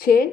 6,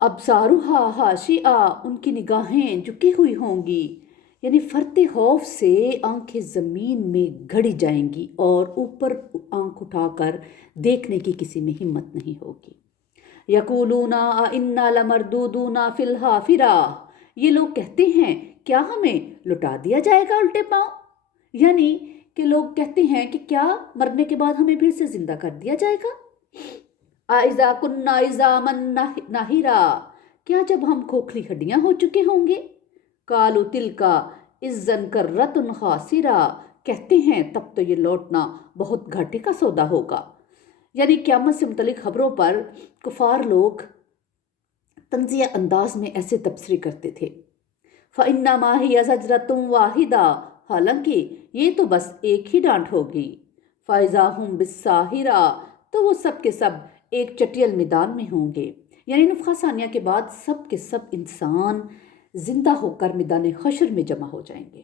ابصارها خاشعہ، ان کی نگاہیں جھکی ہوئی ہوں گی، یعنی فرتے خوف سے آنکھیں زمین میں گھڑی جائیں گی اور اوپر آنکھ اٹھا کر دیکھنے کی کسی میں ہمت نہیں ہوگی۔ یقولون انا لمردودون فی الحافرہ، یہ لوگ کہتے ہیں کیا ہمیں لٹا دیا جائے گا الٹے پاؤں، یعنی کہ لوگ کہتے ہیں کہ کیا مرنے کے بعد ہمیں پھر سے زندہ کر دیا جائے گا۔ اذا کنا عظاما نخرا، کیا جب ہم کھوکھلی ہڈیاں ہو چکے ہوں گے؟ قالوا تلکا اذا کرۃ خاسرہ، کہتے ہیں تب تو یہ لوٹنا بہت گھاٹے کا سودا ہوگا۔ یعنی قیامت سے متعلق خبروں پر کفار لوگ طنزیہ انداز میں ایسے تبصرے کرتے تھے، فَإِنَّمَا هِيَ زَجْرَةٌ وَاحِدَةٌ، حالانکہ یہ تو بس ایک ہی ڈانٹ ہوگی، فَإِذَا هُمْ بِالسَّاهِرَةِ، تو وہ سب کے سب ایک چٹیل میدان میں ہوں گے، یعنی نفخہ ثانیہ کے بعد سب کے سب انسان زندہ ہو کر میدان حشر میں جمع ہو جائیں گے۔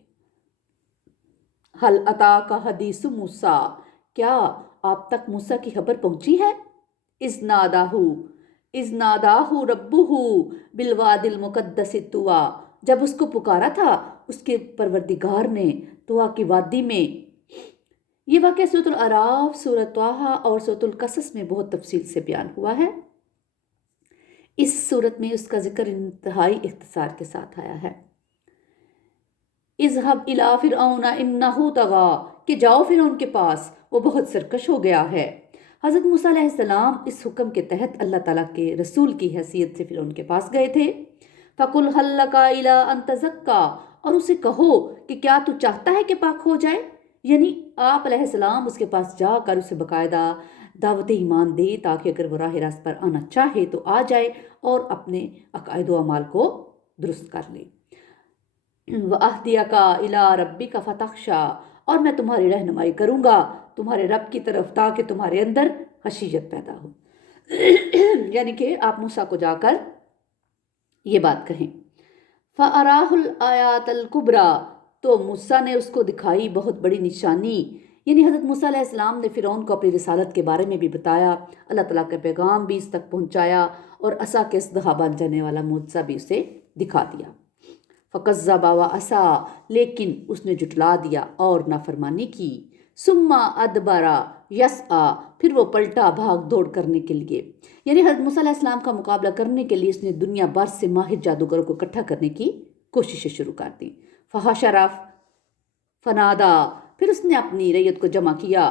هَلْ أَتَاكَ حَدِيثُ مُوسیٰ، کیا آپ تک موسیٰ کی خبر پہنچی ہے؟ اذ ناداہ ربہ بالوادی المقدس طویٰ، جب اس کو پکارا تھا اس کے پروردگار نے طویٰ کی وادی میں۔ یہ واقعہ سورۃ الاعراف، سورۃ طٰہٰ اور سورۃ القصص میں بہت تفصیل سے بیان ہوا ہے۔ اس صورت میں اس کا ذکر انتہائی اختصار کے ساتھ آیا ہے۔ اذهب الى فرعون انه طغى، کہ جاؤ فرعون کے پاس، وہ بہت سرکش ہو گیا ہے۔ حضرت موسیٰ علیہ السلام اس حکم کے تحت اللہ تعالیٰ کے رسول کی حیثیت سے فرعون کے پاس گئے تھے۔ فَقُلْ هَلْ لَكَ إِلَىٰ أَن تَزَكَّىٰ، اور اسے کہو کہ کیا تو چاہتا ہے کہ پاک ہو جائے، یعنی آپ علیہ السلام اس کے پاس جا کر اسے باقاعدہ دعوت ایمان دے تاکہ اگر وہ راہ راست پر آنا چاہے تو آ جائے اور اپنے عقائد و اعمال کو درست کر لے۔ وَأَهْدِيَكَ إِلَىٰ رَبِّكَ فَتَخْشَىٰ، اور میں تمہاری رہنمائی کروں گا تمہارے رب کی طرف تاکہ تمہارے اندر خشیت پیدا ہو، یعنی کہ آپ موسیٰ کو جا کر یہ بات کہیں۔ فَأَرَاهُ الْآيَاتَ الْكُبْرَىٰ، تو موسیٰ نے اس کو دکھائی بہت بڑی نشانی، یعنی حضرت موسیٰ علیہ السلام نے فرعون کو اپنی رسالت کے بارے میں بھی بتایا، اللہ تعالیٰ کا پیغام بھی اس تک پہنچایا اور عصا کے اژدہا بن جانے والا معجزہ بھی اسے دکھا دیا۔ فَكَذَّبَ وَعَصَىٰ، لیکن اس نے جھٹلا دیا اور نافرمانی کی۔ ثُمَّ أَدْبَرَ يَسْعَىٰ، پھر وہ پلٹا بھاگ دوڑ کرنے کے لیے، یعنی حضرت موسیٰ علیہ السلام کا مقابلہ کرنے کے لیے اس نے دنیا بھر سے ماہر جادوگروں کو اکٹھا کرنے کی کوششیں شروع کر دیں۔ فَحَشَرَ فَنَادَىٰ، پھر اس نے اپنی رعیت کو جمع کیا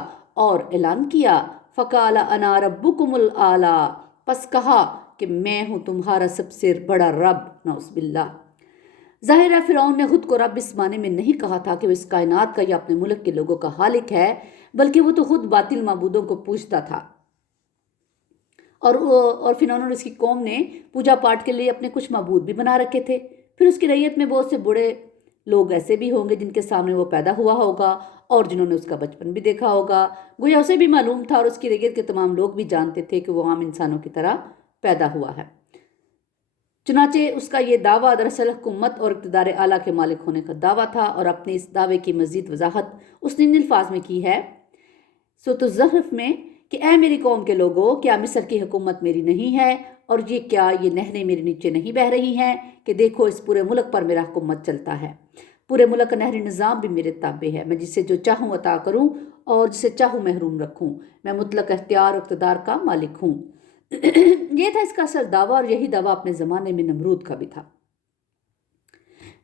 اور اعلان کیا۔ فَقَالَ أَنَا رَبُّكُمُ الْأَعْلَىٰ، پس کہا کہ میں ہوں تمہارا سب سے بڑا رب، نعوذ باللہ۔ ظاہر ہے فرعون نے خود کو رب اس معنی میں نہیں کہا تھا کہ وہ اس کائنات کا یا اپنے ملک کے لوگوں کا خالق ہے، بلکہ وہ تو خود باطل معبودوں کو پوجتا تھا، اور فرعون اور اس کی قوم نے پوجا پاٹ کے لیے اپنے کچھ معبود بھی بنا رکھے تھے۔ پھر اس کی رعیت میں بہت سے بڑے لوگ ایسے بھی ہوں گے جن کے سامنے وہ پیدا ہوا ہوگا اور جنہوں نے اس کا بچپن بھی دیکھا ہوگا، گویا اسے بھی معلوم تھا اور اس کی رعیت کے تمام لوگ بھی جانتے تھے کہ وہ عام انسانوں کی طرح پیدا ہوا ہے۔ چنانچہ اس کا یہ دعویٰ دراصل حکومت اور اقتدار اعلیٰ کے مالک ہونے کا دعویٰ تھا، اور اپنے اس دعوے کی مزید وضاحت اس نے ان الفاظ میں کی ہے سورۃ الزخرف میں کہ اے میری قوم کے لوگوں، کیا مصر کی حکومت میری نہیں ہے، اور کیا یہ نہریں میرے نیچے نہیں بہہ رہی ہیں کہ دیکھو اس پورے ملک پر میرا حکومت چلتا ہے، پورے ملک کا نہری نظام بھی میرے تابع ہے، میں جسے جو چاہوں عطا کروں اور جسے چاہوں محروم رکھوں، میں مطلق اختیار اور اقتدار کا مالک ہوں۔ یہ تھا اس کا اصل دعویٰ، اور یہی دعویٰ اپنے زمانے میں نمرود کا بھی تھا۔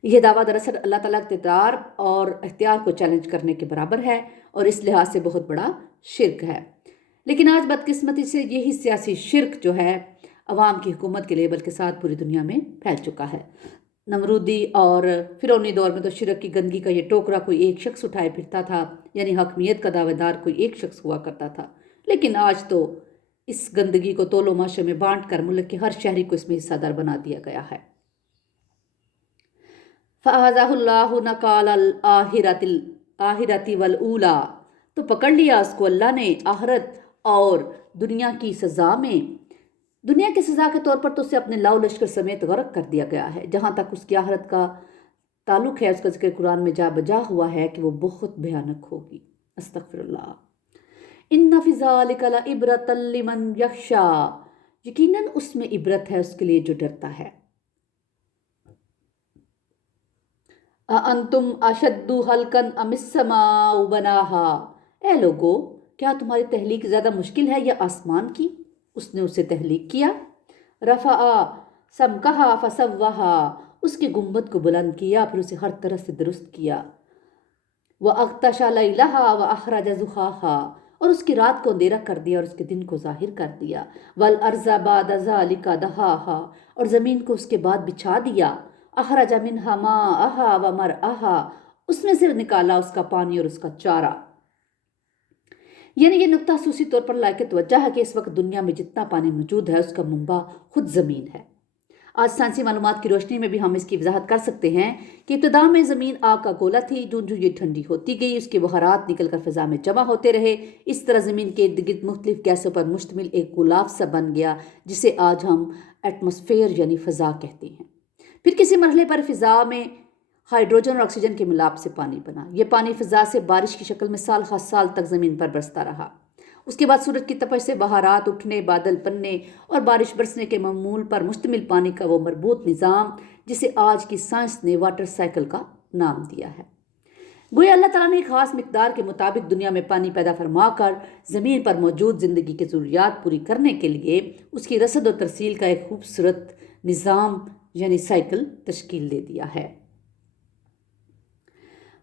یہ دعویٰ دراصل اللہ تعالیٰ اقتدار اور اختیار کو چیلنج کرنے کے برابر ہے اور اس لحاظ سے بہت بڑا شرک ہے، لیکن آج بدقسمتی سے یہی سیاسی شرک جو ہے عوام کی حکومت کے لیے بلکہ ساتھ پوری دنیا میں پھیل چکا ہے۔ نمرودی اور فرعونی دور میں تو شرک کی گندگی کا یہ ٹوکرا کوئی ایک شخص اٹھائے پھرتا تھا، یعنی حاکمیت کا دعوے دار کوئی ایک شخص ہوا کرتا تھا، لیکن آج تو اس گندگی کو تول و ماشے میں بانٹ کر ملک کے ہر شہری کو اس میں حصہ دار بنا دیا گیا ہے۔ فَأَخَذَهُ اللَّهُ نَكَالَ الْآخِرَةِ وَالْأُولَىٰ، تو پکڑ لیا اس کو اللہ نے آخرت اور دنیا کی سزا میں۔ دنیا کی سزا کے طور پر تو اسے اپنے لاؤ لشکر سمیت غرق کر دیا گیا ہے۔ جہاں تک اس کی آخرت کا تعلق ہے اس کا ذکر قرآن میں جا بجا ہوا ہے کہ وہ بہت بھیانک ہوگی۔ استغفر اللہ۔ ان فی ذلک لعبرۃ لمن یخشیٰ، یقیناً اس میں عبرت ہے اس کے لیے جو ڈرتا ہے۔ انتم اشد خلقا ام السماء بناہا، اے لوگو کیا تمہاری تخلیق زیادہ مشکل ہے یا آسمان کی؟ اس نے اسے تخلیق کیا۔ رفع سمکہا فسواہا، اس کے گنبد کو بلند کیا پھر اسے ہر طرح سے درست کیا۔ وَأَغْطَشَ لَيْلَهَا وَأَخْرَجَ ضُحَاهَا، اور اس کی رات کو اندھیرا کر دیا اور اس کے دن کو ظاہر کر دیا۔ وَالْأَرْضَ بَعْدَ ذَلِكَ دَحَاهَا، اور زمین کو اس کے بعد بچھا دیا۔ أَخْرَجَ مِنْهَا مَاءَهَا وَمَرْعَاهَا، اس میں سے نکالا اس کا پانی اور اس کا چارہ۔ یعنی یہ نکتہ خصوصی طور پر لائق توجہ ہے کہ اس وقت دنیا میں جتنا پانی موجود ہے اس کا منبع خود زمین ہے۔ آج سائنسی معلومات کی روشنی میں بھی ہم اس کی وضاحت کر سکتے ہیں کہ ابتدا میں زمین آگ کا گولا تھی، جوں جوں یہ ٹھنڈی ہوتی گئی اس کے بخارات نکل کر فضا میں جمع ہوتے رہے، اس طرح زمین کے ارد گرد مختلف گیسوں پر مشتمل ایک غلاف سا بن گیا جسے آج ہم ایٹماسفیئر یعنی فضا کہتے ہیں۔ پھر کسی مرحلے پر فضا میں ہائیڈروجن اور آکسیجن کے ملاپ سے پانی بنا۔ یہ پانی فضا سے بارش کی شکل میں سال ہر سال تک زمین پر برستا رہا۔ اس کے بعد سورج کی تپش سے بہارات اٹھنے، بادل بننے اور بارش برسنے کے معمول پر مشتمل پانی کا وہ مربوط نظام جسے آج کی سائنس نے واٹر سائیکل کا نام دیا ہے۔ گویا اللہ تعالیٰ نے ایک خاص مقدار کے مطابق دنیا میں پانی پیدا فرما کر زمین پر موجود زندگی کی ضروریات پوری کرنے کے لیے اس کی رسد و ترسیل کا ایک خوبصورت نظام یعنی سائیکل تشکیل دے دیا ہے۔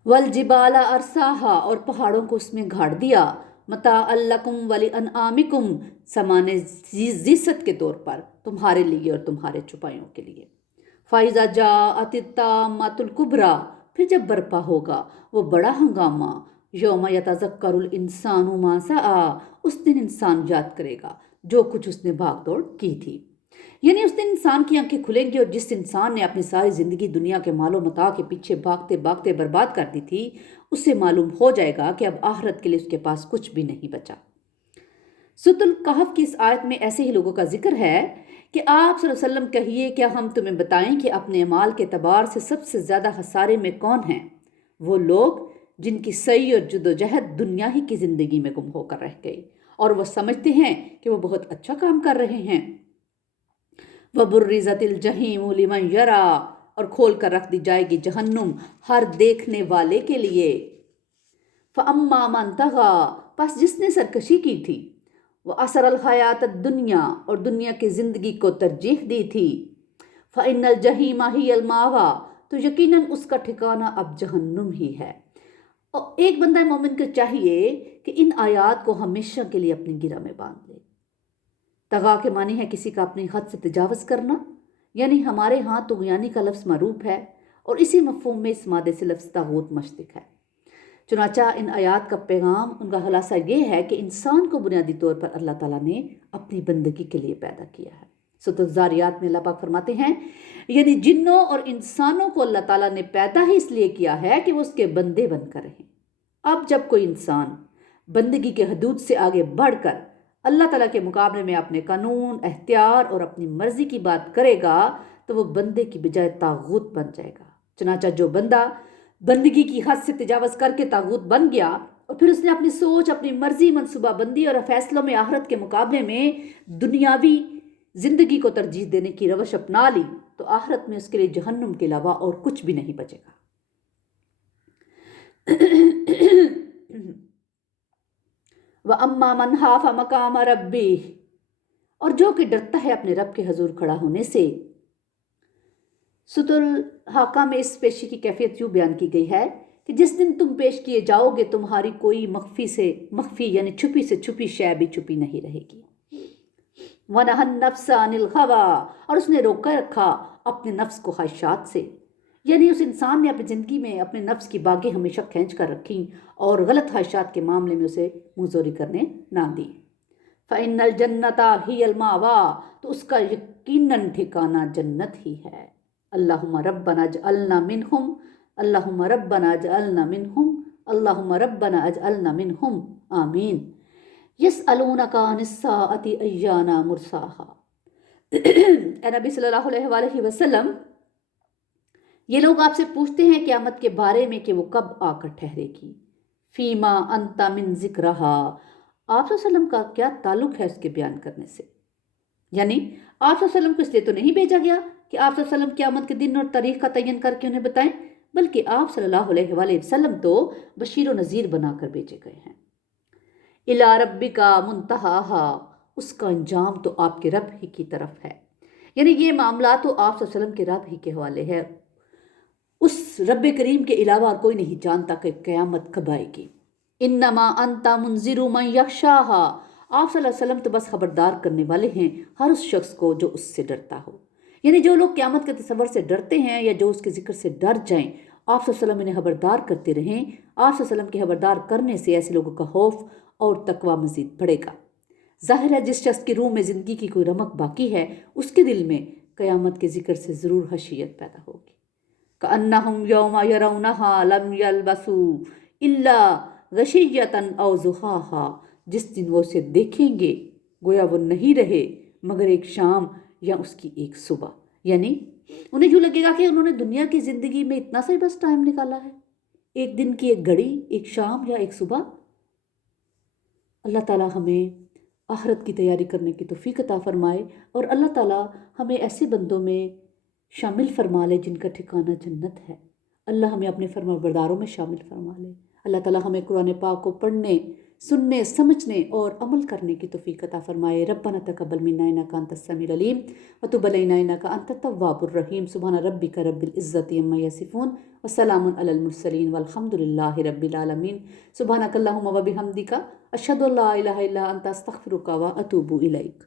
والجبال ارساہا، اور پہاڑوں کو اس میں گاڑ دیا، متاعا لکم ولانعامکم، سامان زیست کے طور پر تمہارے لیے اور تمہارے چوپایوں کے لیے۔ فَإِذَا جَاءَتِ الطَّامَّةُ الْكُبْرَىٰ، پھر جب برپا ہوگا وہ بڑا ہنگامہ، یوم یتذکر الانسان ما سعی، اس دن انسان یاد کرے گا جو کچھ اس نے بھاگ دوڑ کی تھی۔ یعنی اس دن انسان کی آنکھیں کھلیں گی اور جس انسان نے اپنی ساری زندگی دنیا کے مال و متاع کے پیچھے بھاگتے بھاگتے برباد کر دی تھی، اس سے معلوم ہو جائے گا کہ اب آخرت کے لیے اس کے پاس کچھ بھی نہیں بچا۔ سورۃ الکہف کی اس آیت میں ایسے ہی لوگوں کا ذکر ہے کہ آپ صلی اللہ علیہ وسلم کہیے کیا ہم تمہیں بتائیں کہ اپنے اعمال کے اعتبار سے سب سے زیادہ خسارے میں کون ہیں؟ وہ لوگ جن کی سعی اور جدوجہد دنیا ہی کی زندگی میں گم ہو کر رہ گئی اور وہ سمجھتے ہیں کہ وہ بہت اچھا کام کر رہے ہیں۔ وَبُرِّزَتِ الْجَحِيمُ لِمَنْ يَرَىٰ، اور کھول کر رکھ دی جائے گی جہنم ہر دیکھنے والے کے لیے۔ فَأَمَّا مَنْ طَغَىٰ، پس جس نے سرکشی کی تھی، وَأَثَرَ الْحَيَاةَ الدُّنْيَا، اور دنیا کی زندگی کو ترجیح دی تھی، فَإِنَّ الْجَحِيمَ هِيَ الْمَأْوَىٰ، تو یقیناً اس کا ٹھکانہ اب جہنم ہی ہے۔ اور ایک بندہ مومن کو چاہیے کہ ان آیات کو ہمیشہ کے لیے اپنی گرہ میں باندھ لے۔ طغا کے معنی ہے کسی کا اپنی حد سے تجاوز کرنا، یعنی ہمارے ہاں طغیانی کا لفظ معروف ہے اور اسی مفہوم میں اس مادے سے لفظ طاغوت مشتق ہے۔ چنانچہ ان آیات کا پیغام، ان کا خلاصہ یہ ہے کہ انسان کو بنیادی طور پر اللہ تعالیٰ نے اپنی بندگی کے لیے پیدا کیا ہے۔ سورۃ الذاریات میں اللہ پاک فرماتے ہیں یعنی جنوں اور انسانوں کو اللہ تعالیٰ نے پیدا ہی اس لیے کیا ہے کہ وہ اس کے بندے بن کر رہیں۔ اب جب کوئی انسان بندگی کے حدود سے آگے بڑھ کر اللہ تعالیٰ کے مقابلے میں اپنے قانون، اختیار اور اپنی مرضی کی بات کرے گا تو وہ بندے کی بجائے طاغوت بن جائے گا۔ چنانچہ جو بندہ بندگی کی حد سے تجاوز کر کے طاغوت بن گیا اور پھر اس نے اپنی سوچ، اپنی مرضی، منصوبہ بندی اور فیصلوں میں آخرت کے مقابلے میں دنیاوی زندگی کو ترجیح دینے کی روش اپنا لی تو آخرت میں اس کے لیے جہنم کے علاوہ اور کچھ بھی نہیں بچے گا۔ وَأَمَّا مَنْ خَافَ مَقَامَ رَبِّهِ، اور جو کہ ڈرتا ہے اپنے رب کے حضور کھڑا ہونے سے۔ سورۃ الحاقہ میں اس پیشی کی کیفیت یوں بیان کی گئی ہے کہ جس دن تم پیش کیے جاؤ گے تمہاری کوئی مخفی یعنی چھپی سے چھپی شے بھی چھپی نہیں رہے گی۔ وَنَهَى النَّفْسَ عَنِ الْهَوَىٰ، اور اس نے روکا رکھا اپنے نفس کو خواہشات سے، یعنی اس انسان نے اپنی زندگی میں اپنے نفس کی باگیں ہمیشہ کھینچ کر رکھی اور غلط خواہشات کے معاملے میں اسے منہ زوری کرنے نہ دی۔ فَإِنَّ الْجَنَّةَ هِيَ الْمَأْوَىٰ، تو اس کا یقیناً ٹھکانہ جنت ہی ہے۔ اللہم ربنا اجعلنا منہم، اللہم ربنا اجعلنا منہم، اللہم ربنا اجعلنا منہم، آمین۔ یسألونک عن الساعۃ ایان مرساہا، اے نبی صلی اللہ علیہ وآلہ وسلم، یہ لوگ آپ سے پوچھتے ہیں قیامت کے بارے میں کہ وہ کب آ کر ٹھہرے گی۔ فیما انت من ذکرہا، آپ صلی اللہ علیہ وسلم کا کیا تعلق ہے اس کے بیان کرنے سے؟ یعنی آپ صلی اللہ علیہ وسلم کو اس لیے تو نہیں بھیجا گیا کہ آپ صلی اللہ علیہ وسلم قیامت کے دن اور تاریخ کا تعین کر کے انہیں بتائیں، بلکہ آپ صلی اللہ علیہ وآلہ وسلم تو بشیر و نذیر بنا کر بھیجے گئے ہیں۔ اِلیٰ ربک منتہاہا، اس کا انجام تو آپ کے رب ہی کی طرف ہے، یعنی یہ معاملہ تو آپ صلی اللہ علیہ وسلم کے رب ہی کے حوالے ہے۔ اس رب کریم کے علاوہ اور کوئی نہیں جانتا کہ قیامت کب آئے گی۔ انما انت منذر من یخشاہا، آپ صلی اللہ علیہ وسلم تو بس خبردار کرنے والے ہیں ہر اس شخص کو جو اس سے ڈرتا ہو، یعنی جو لوگ قیامت کے تصور سے ڈرتے ہیں یا جو اس کے ذکر سے ڈر جائیں، آپ صلی اللہ علیہ وسلم انہیں خبردار کرتے رہیں۔ آپ صلی اللہ علیہ وسلم کے خبردار کرنے سے ایسے لوگوں کا خوف اور تقوی مزید بڑھے گا۔ ظاہر ہے جس شخص کی روح میں زندگی کی کوئی رمق باقی ہے، اس کے دل میں قیامت کے ذکر سے ضرور خشیت پیدا ہوگی۔ کأنہم یوم یرونہا لم یلبسوا الا غشیۃ او ضحاہا، جس دن وہ اسے دیکھیں گے گویا وہ نہیں رہے مگر ایک شام یا اس کی ایک صبح، یعنی انہیں یوں لگے گا کہ انہوں نے دنیا کی زندگی میں اتنا سا ہی بس ٹائم نکالا ہے، ایک دن کی ایک گھڑی، ایک شام یا ایک صبح۔ اللہ تعالیٰ ہمیں آخرت کی تیاری کرنے کی توفیق عطا فرمائے، اور اللہ تعالیٰ ہمیں ایسے بندوں میں شامل فرما لے جن کا ٹھکانہ جنت ہے۔ اللہ ہمیں اپنے فرما برداروں میں شامل فرما لے۔ اللہ تعالیٰ ہمیں قرآن پاک کو پڑھنے، سننے، سمجھنے اور عمل کرنے کی توفیق عطا فرمائے۔ ربنا تقبل منا انک انت السمیع العلیم وتب علینا انک انت التواب الرحیم۔ سبحان ربک رب العزۃ عما یصفون وسلام علی المرسلین والحمد للہ رب العالمین۔ سبحانک اللہم وبحمدک اشہد ان لا الہ الا انت استغفرک واتوب الیک۔